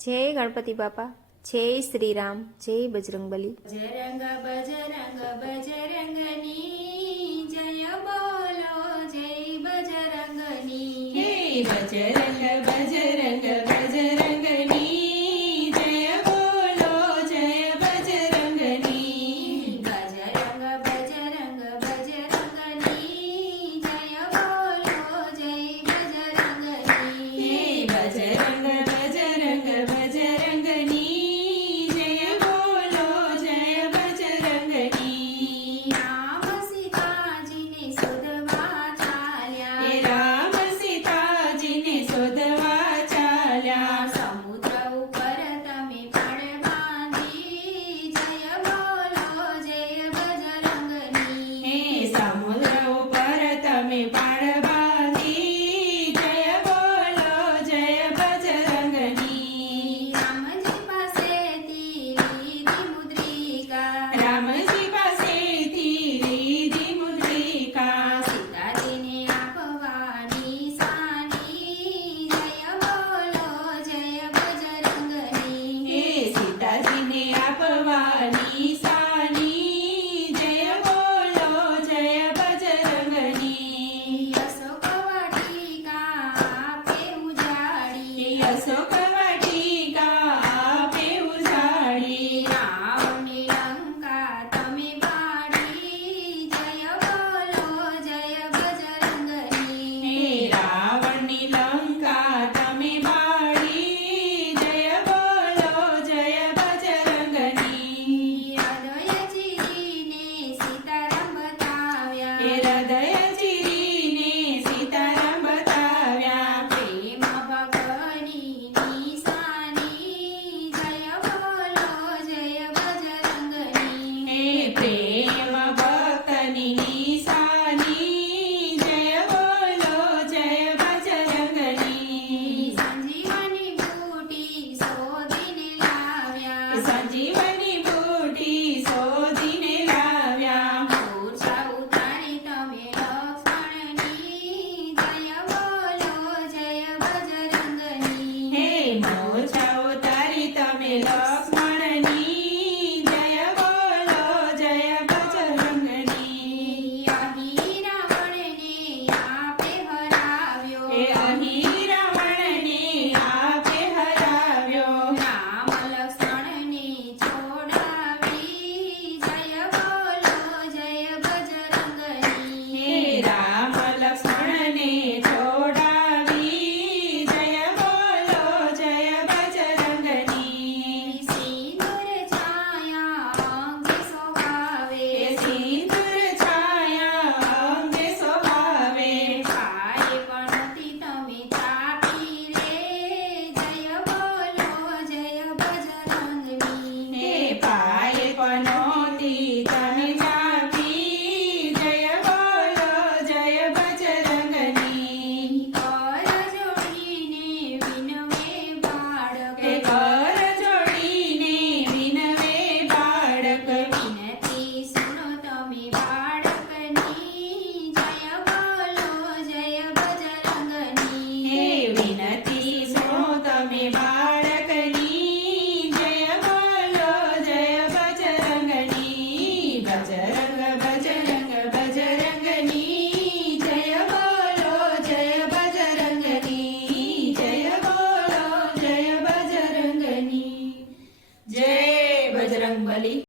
જય ગણપતિ બાપા, જય શ્રી રામ, જય બજરંગબલી. બજરંગ બજરંગ બજરંગની જય બોલો, જય બજરંગની. હે બજરંગ બજરંગ બજરંગની જય બોલો, જય બજરંગની. બજરંગ બજરંગ બજરંગની જય બોલો, જય બજરંગની. હે બજરંગ બજરંગ બજરંગની જય બોલો, જય બજરંગની. રામ સીતાજીને શોધવા ચાલ્યા, હે રામ સીતાજીને શોધવા ચાલ્યા. સમુદ્ર ઉપર તમે પડ બાંધી જય બોલો, જય બજરંગની. હે સમુદ્ર ઉપર તમે પડ બાંધી જય બોલો, જય બજરંગની. રામજી પાસેથી લીધી મુદ્રિકા, રામજી પાસેથી લીધી મુદ્રિકા. સીતાજીને આપવાની સાની જય બોલો, જય બજરંગની. હે સીતાજીને આપવાની સાની જય બોલો, જય બજરંગની. અશોક વાટિકા આપે ઉજાડી, અશોક વાટિકા આપે ઉજાડી. રાવણની લંકા તમે બાળી જય બોલો, જય બજરંગની. હે રાવણની લંકા તમે બાળી જય બોલો, જય બજરંગની. હૃદય ચીરીને સીતારામ બતાવ્યા, હે હૃદય ચીરીને સીતારામ બતાવ્યા. પ્રેમ ભક્તની નિશાની જય બોલો, જય બજરંગની. હે પ્રેમ ભક્તની નિશાની જય બોલો, જય બજરંગની. સંજીવની બૂટી શોધીને લાવ્યા, સંજીવની બૂટી શોધીને લાવ્યા. મૂર્છા ઉતારી તમે લક્ષ્મણની જય બોલો, જય બજરંગની. હે મૂર્છા ઉતારી તમે લક્ષ્મણની જય બોલો, જય બજરંગની. અહીં રાવણને આપે હરાવ્યો, હે અહીં રાવણને આપે હરાવ્યો. રામ લક્ષ્મણને છોડાવી જય બોલો, જય બજરંગની. હે રામ લક્ષ્મણને છોડાવી જય બોલો, જય બજરંગની. સિંદૂર છાયા અંગે શોભાવે, સિંદૂર છાયા અંગે શોભાવે. પાયે પણથી તમે ચાપી લે જય બોલો, જય બજરંગની. હે પાયે પણથી તમે ચાપી જય બોલો, જય બજરંગની. કર જોડીને વિનવે બાળક, હે કર જોડીને વિનવે બાળક. વિનતી સુનો તમે બાળકની જય બોલો, જય બજરંગની. હે વિનતી સુનો તમે બાળકની જય બોલો, જય બજરંગની. બજરંગ બજરંગ બજરંગની જય બોલો, જય બજરંગની. જય બોલો, જય બજરંગની. જય બજરંગબલી.